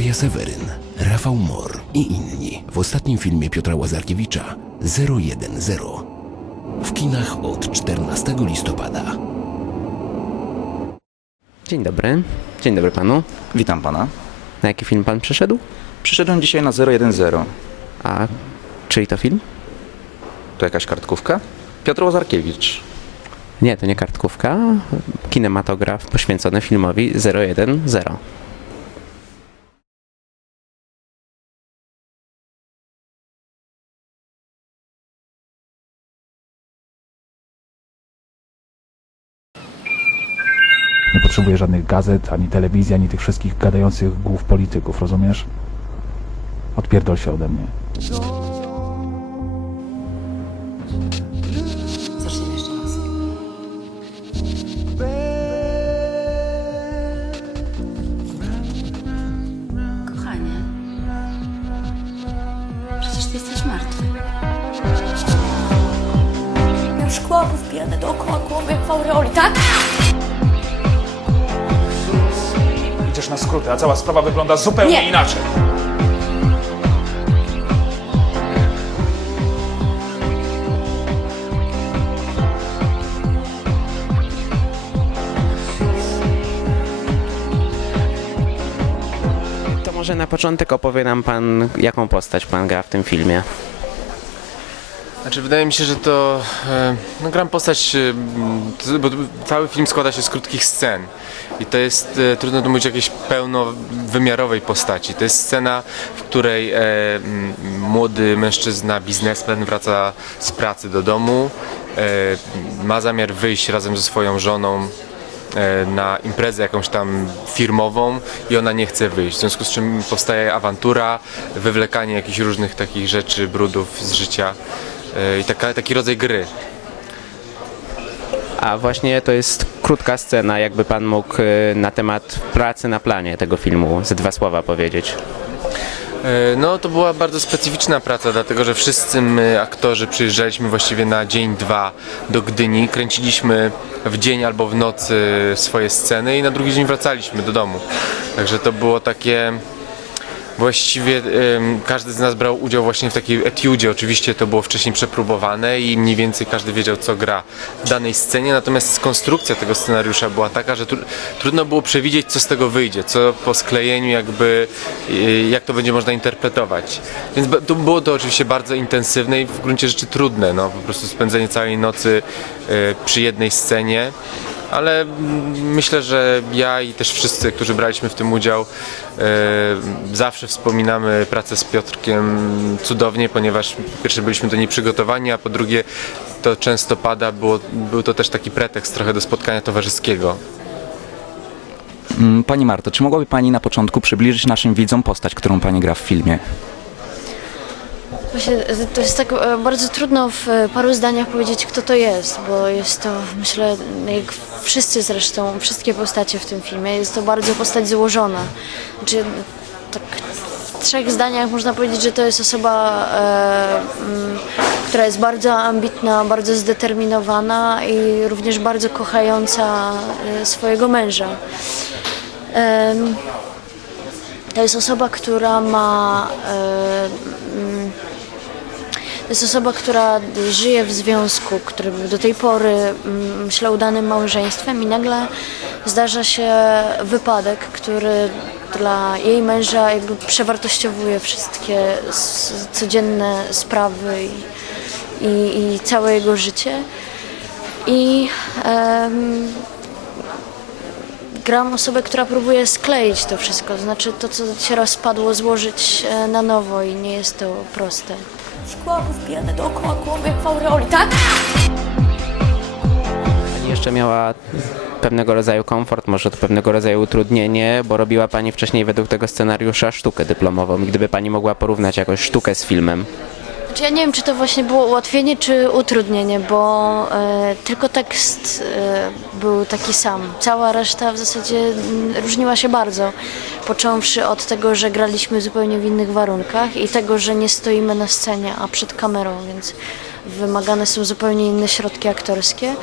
Maria Seweryn, Rafał Mor i inni w ostatnim filmie Piotra Łazarkiewicza 010. W kinach od 14 listopada. Dzień dobry. Dzień dobry panu. Witam pana. Na jaki film pan przyszedł? Przyszedłem dzisiaj na 010. A czyj to film? To jakaś kartkówka? Piotr Łazarkiewicz. Nie, to nie kartkówka. Kinematograf poświęcony filmowi 010. Nie potrzebuję żadnych gazet, ani telewizji, ani tych wszystkich gadających głów polityków, rozumiesz? Odpierdol się ode mnie. Zacznijmy jeszcze raz. Kochanie, przecież ty jesteś martwy. Miał szkła wbijane dookoła głowy jak w aureoli, tak? Na skróty, a cała sprawa wygląda zupełnie Nie. inaczej. To może na początek opowie nam pan, jaką postać pan gra w tym filmie. Znaczy, wydaje mi się, że to. E, no, gram postać, e, bo cały film składa się z krótkich scen. I to jest e, trudno to mówić jakiejś pełnowymiarowej postaci. To jest scena, w której e, młody mężczyzna, biznesmen wraca z pracy do domu. E, ma zamiar wyjść razem ze swoją żoną na imprezę jakąś tam firmową i ona nie chce wyjść. W związku z czym powstaje awantura, wywlekanie jakichś różnych takich rzeczy, brudów z życia i taka, taki rodzaj gry. A właśnie to jest krótka scena, jakby pan mógł y, na temat pracy na planie tego filmu ze dwa słowa powiedzieć. E, No to była bardzo specyficzna praca, dlatego że wszyscy my aktorzy przyjeżdżaliśmy właściwie na dzień, dwa do Gdyni, kręciliśmy w dzień albo w nocy swoje sceny i na drugi dzień wracaliśmy do domu. Także to było takie... Właściwie każdy z nas brał udział właśnie w takiej etiudzie. Oczywiście to było wcześniej przepróbowane i mniej więcej każdy wiedział, co gra w danej scenie. Natomiast konstrukcja tego scenariusza była taka, że tru, trudno było przewidzieć, co z tego wyjdzie, co po sklejeniu jakby, y, jak to będzie można interpretować. Więc to było to oczywiście bardzo intensywne i w gruncie rzeczy trudne. No, po prostu spędzenie całej nocy y, przy jednej scenie ale myślę, że ja i też wszyscy, którzy braliśmy w tym udział, e, zawsze wspominamy pracę z Piotrkiem cudownie, ponieważ po pierwsze byliśmy do niej przygotowani, a po drugie to często pada, było, był to też taki pretekst trochę do spotkania towarzyskiego. Mm, Pani Marto, czy mogłaby Pani na początku przybliżyć naszym widzom postać, którą Pani gra w filmie? Właśnie to jest tak e, bardzo trudno w e, paru zdaniach powiedzieć, kto to jest, bo jest to, myślę, jak wszyscy zresztą, wszystkie postacie w tym filmie, jest to bardzo postać złożona. Znaczy, tak w trzech zdaniach można powiedzieć, że to jest osoba, e, mm, która jest bardzo ambitna, bardzo zdeterminowana i również bardzo kochająca e, swojego męża. Em, to jest osoba, która ma. e, mm, jest osoba, która żyje w związku, który do tej pory, mm, myślę, udanym małżeństwem i nagle zdarza się wypadek, który dla jej męża jakby przewartościowuje wszystkie codzienne sprawy i, i, i całe jego życie. I em, gram osobę, która próbuje skleić to wszystko, to znaczy to, co się rozpadło, złożyć e, na nowo i nie jest to proste. Szkła wbijane dookoła głowy jak w aureoli, tak? Pani jeszcze miała pewnego rodzaju komfort, może to pewnego rodzaju utrudnienie, bo robiła pani wcześniej według tego scenariusza sztukę dyplomową. Gdyby pani mogła porównać jakoś sztukę z filmem, Znaczy ja nie wiem, czy to właśnie było ułatwienie, czy utrudnienie, bo e, tylko tekst e, był taki sam. Cała reszta w zasadzie mm, różniła się bardzo. Począwszy od tego, że graliśmy zupełnie w innych warunkach i tego, że nie stoimy na scenie, a przed kamerą, więc wymagane są zupełnie inne środki aktorskie.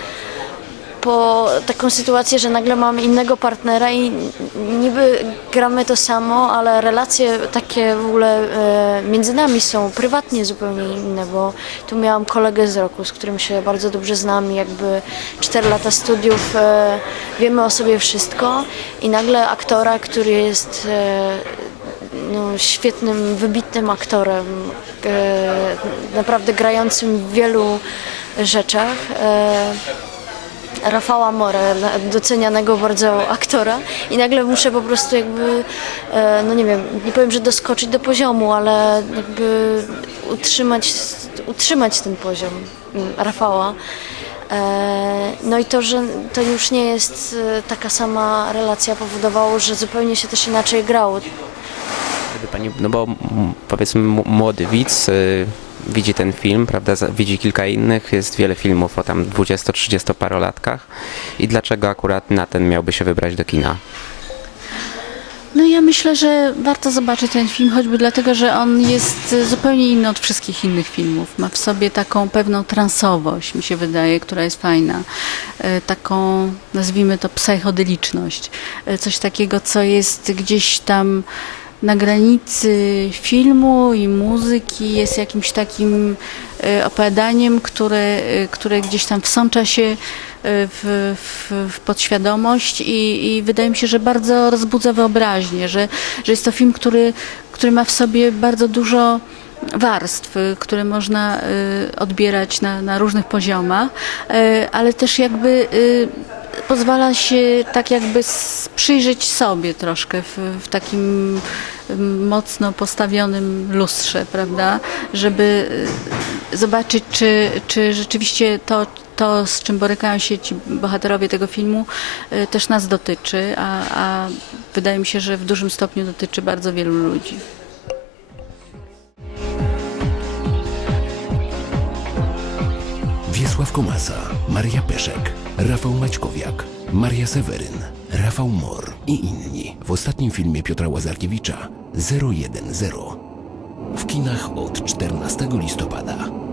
Po taką sytuację, że nagle mamy innego partnera i niby gramy to samo, ale relacje takie w ogóle e, między nami są prywatnie zupełnie inne, bo tu miałam kolegę z roku, z którym się bardzo dobrze znam jakby 4 lata studiów, e, wiemy o sobie wszystko i nagle aktora, który jest e, no, świetnym, wybitnym aktorem, naprawdę grającym w wielu rzeczach. Rafała Morę, docenianego bardzo aktora i nagle muszę po prostu jakby, e, no nie wiem, nie powiem, że doskoczyć do poziomu, ale jakby utrzymać, utrzymać ten poziom mm, Rafała. E, No i to, że to już nie jest e, taka sama relacja powodowało, że zupełnie się też inaczej grało. Pani, no bo mm, powiedzmy młody widz y, widzi ten film, prawda, widzi kilka innych, jest wiele filmów o tam 20-30 parolatkach i dlaczego akurat na ten miałby się wybrać do kina? No ja myślę, że warto zobaczyć ten film, choćby dlatego, że on jest zupełnie inny od wszystkich innych filmów. Ma w sobie taką pewną transowość, mi się wydaje, która jest fajna. E, Taką, nazwijmy to, psychodeliczność. E, Coś takiego, co jest gdzieś tam na granicy filmu i muzyki, jest jakimś takim e, opowiadaniem, które, e, które gdzieś tam wsącza się e, w, w, w podświadomość i, i wydaje mi się, że bardzo rozbudza wyobraźnię, że, że jest to film, który, który ma w sobie bardzo dużo warstw, które można odbierać na, na różnych poziomach, ale też jakby pozwala się tak jakby przyjrzeć sobie troszkę w, w takim mocno postawionym lustrze, prawda, żeby y, zobaczyć, czy, czy rzeczywiście to, to, z czym borykają się ci bohaterowie tego filmu, y, też nas dotyczy, a, a wydaje mi się, że w dużym stopniu dotyczy bardzo wielu ludzi. Wiesław Komasa, Maria Peszek, Rafał Maćkowiak, Maria Seweryn, Rafał Mor i inni w ostatnim filmie Piotra Łazarkiewicza 010. W kinach od 14 listopada.